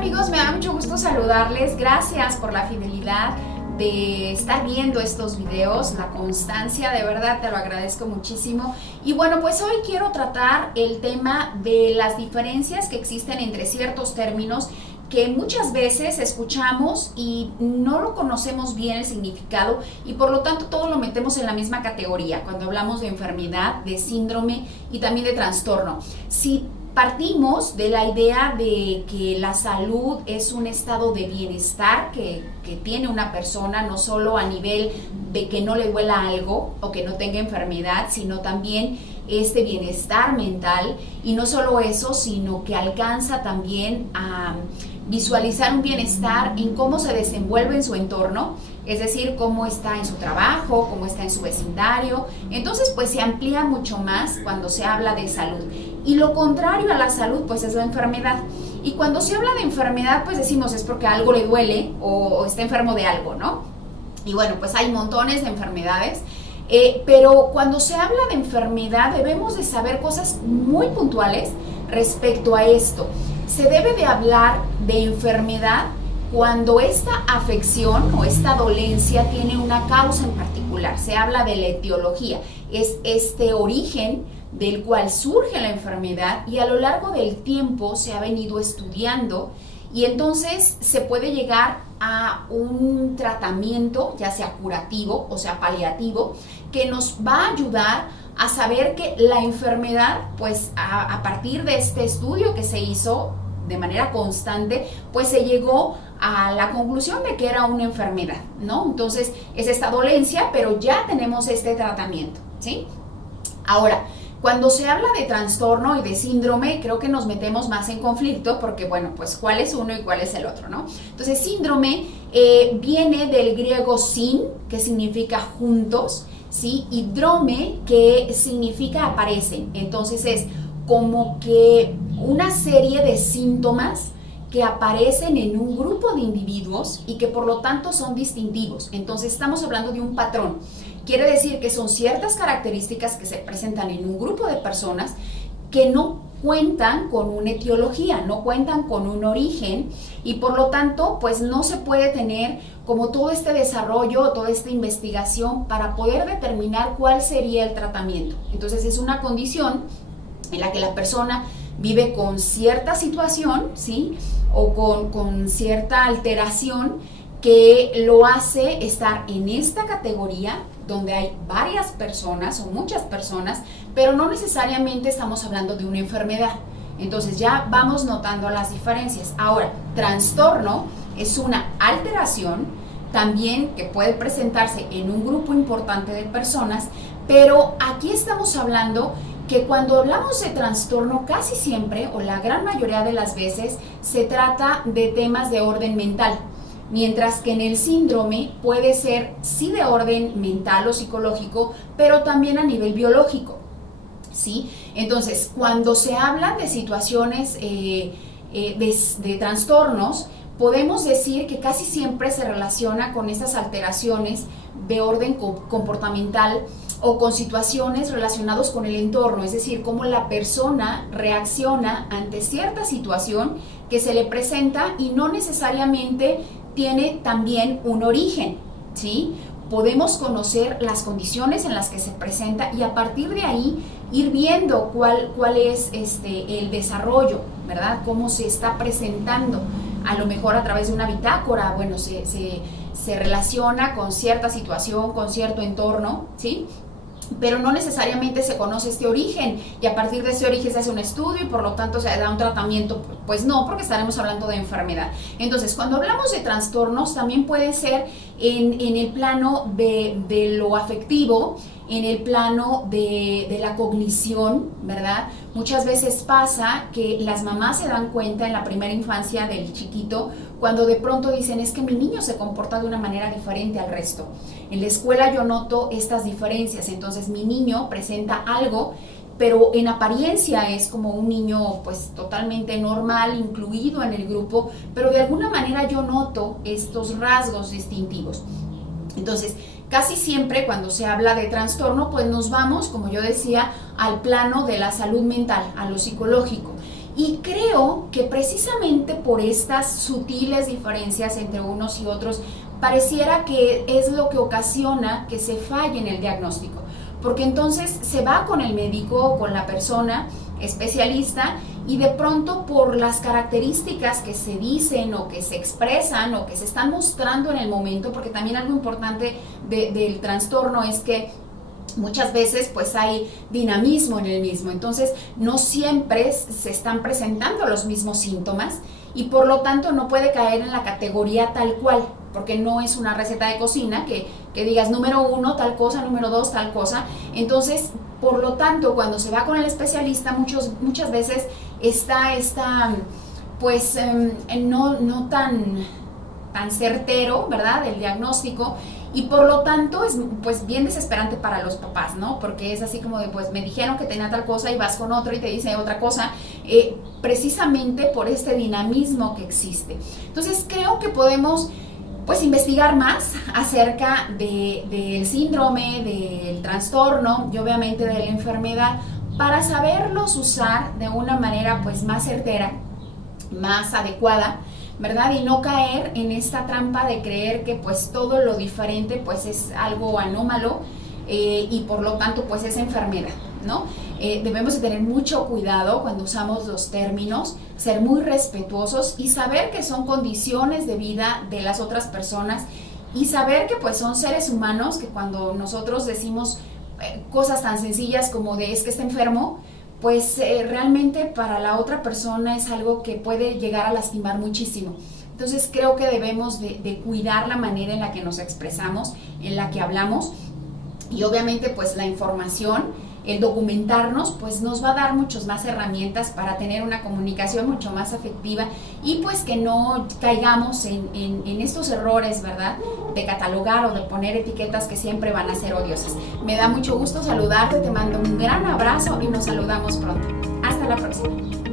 amigos? Me da mucho gusto saludarles. Gracias por la fidelidad de estar viendo estos videos, la constancia, de verdad te lo agradezco muchísimo. Y bueno, pues hoy quiero tratar el tema de las diferencias que existen entre ciertos términos que muchas veces escuchamos y no lo conocemos bien el significado y por lo tanto todo lo metemos en la misma categoría cuando hablamos de enfermedad, de síndrome y también de trastorno. Si partimos de la idea de que la salud es un estado de bienestar que tiene una persona, no solo a nivel de que no le duela algo o que no tenga enfermedad, sino también este bienestar mental, y no solo eso, sino que alcanza también a visualizar un bienestar en cómo se desenvuelve en su entorno, es decir, cómo está en su trabajo, cómo está en su vecindario. Entonces, pues se amplía mucho más cuando se habla de salud. Y lo contrario a la salud, pues es la enfermedad. Y cuando se habla de enfermedad, pues decimos es porque algo le duele o está enfermo de algo, ¿no? Y bueno, pues hay montones de enfermedades. Pero cuando se habla de enfermedad debemos de saber cosas muy puntuales respecto a esto. Se debe de hablar de enfermedad cuando esta afección o esta dolencia tiene una causa en particular. Se habla de la etiología, es este origen del cual surge la enfermedad y a lo largo del tiempo se ha venido estudiando y entonces se puede llegar a un tratamiento, ya sea curativo o sea paliativo, que nos va a ayudar a saber que la enfermedad, pues a partir de este estudio que se hizo de manera constante, pues se llegó a la conclusión de que era una enfermedad, ¿no? Entonces es esta dolencia, pero ya tenemos este tratamiento, ¿sí? Ahora, cuando se habla de trastorno y de síndrome, creo que nos metemos más en conflicto porque, bueno, pues cuál es uno y cuál es el otro, ¿no? Entonces, síndrome viene del griego sin, que significa juntos, ¿sí? Y drome, que significa aparecen. Entonces, es como que una serie de síntomas que aparecen en un grupo de individuos y que por lo tanto son distintivos. Entonces, estamos hablando de un patrón. Quiere decir que son ciertas características que se presentan en un grupo de personas que no cuentan con una etiología, no cuentan con un origen y por lo tanto pues no se puede tener como todo este desarrollo, toda esta investigación para poder determinar cuál sería el tratamiento. Entonces es una condición en la que la persona vive con cierta situación, ¿sí? O con cierta alteración que lo hace estar en esta categoría donde hay varias personas o muchas personas, pero no necesariamente estamos hablando de una enfermedad. Entonces ya vamos notando las diferencias. Ahora, trastorno es una alteración también que puede presentarse en un grupo importante de personas, pero aquí estamos hablando que cuando hablamos de trastorno casi siempre o la gran mayoría de las veces se trata de temas de orden mental. Mientras que en el síndrome puede ser sí de orden mental o psicológico, pero también a nivel biológico, ¿sí? Entonces, cuando se habla de situaciones de trastornos, podemos decir que casi siempre se relaciona con estas alteraciones de orden comportamental o con situaciones relacionadas con el entorno, es decir, cómo la persona reacciona ante cierta situación que se le presenta y no necesariamente tiene también un origen, ¿sí? Podemos conocer las condiciones en las que se presenta y a partir de ahí ir viendo cuál es el desarrollo, ¿verdad? Cómo se está presentando, a lo mejor a través de una bitácora, bueno, se relaciona con cierta situación, con cierto entorno, ¿sí? Pero no necesariamente se conoce este origen y a partir de ese origen se hace un estudio y por lo tanto se da un tratamiento. Pues no, porque estaremos hablando de enfermedad. Entonces, cuando hablamos de trastornos también puede ser en el plano de lo afectivo, en el plano de la cognición, ¿verdad? Muchas veces pasa que las mamás se dan cuenta en la primera infancia del chiquito cuando de pronto dicen es que mi niño se comporta de una manera diferente al resto. En la escuela yo noto estas diferencias, entonces mi niño presenta algo, pero en apariencia es como un niño pues totalmente normal, incluido en el grupo, pero de alguna manera yo noto estos rasgos distintivos. Entonces, casi siempre cuando se habla de trastorno, pues nos vamos, como yo decía, al plano de la salud mental, a lo psicológico. Y creo que precisamente por estas sutiles diferencias entre unos y otros, pareciera que es lo que ocasiona que se falle en el diagnóstico. Porque entonces se va con el médico o con la persona especialista y de pronto por las características que se dicen o que se expresan o que se están mostrando en el momento, porque también algo importante del trastorno es que muchas veces pues hay dinamismo en el mismo, entonces no siempre se están presentando los mismos síntomas y por lo tanto no puede caer en la categoría tal cual, porque no es una receta de cocina que digas número 1 tal cosa, número 2 tal cosa. Entonces, por lo tanto, cuando se va con el especialista, muchas veces está pues no tan certero, ¿verdad?, del diagnóstico, y por lo tanto es pues bien desesperante para los papás, ¿no? Porque es así como de, pues me dijeron que tenía tal cosa y vas con otro y te dice otra cosa, precisamente por este dinamismo que existe. Entonces creo que podemos pues investigar más acerca del síndrome, del trastorno y obviamente de la enfermedad para saberlos usar de una manera pues más certera, más adecuada, ¿verdad? Y no caer en esta trampa de creer que pues todo lo diferente pues es algo anómalo y por lo tanto pues es enfermedad, ¿no? Debemos de tener mucho cuidado cuando usamos los términos, ser muy respetuosos y saber que son condiciones de vida de las otras personas y saber que pues son seres humanos, que cuando nosotros decimos cosas tan sencillas como de es que está enfermo, pues realmente para la otra persona es algo que puede llegar a lastimar muchísimo. Entonces creo que debemos de cuidar la manera en la que nos expresamos, en la que hablamos, y obviamente pues la información, el documentarnos, pues nos va a dar muchas más herramientas para tener una comunicación mucho más afectiva y pues que no caigamos en estos errores, ¿verdad?, de catalogar o de poner etiquetas que siempre van a ser odiosas. Me da mucho gusto saludarte, te mando un gran abrazo y nos saludamos pronto. Hasta la próxima.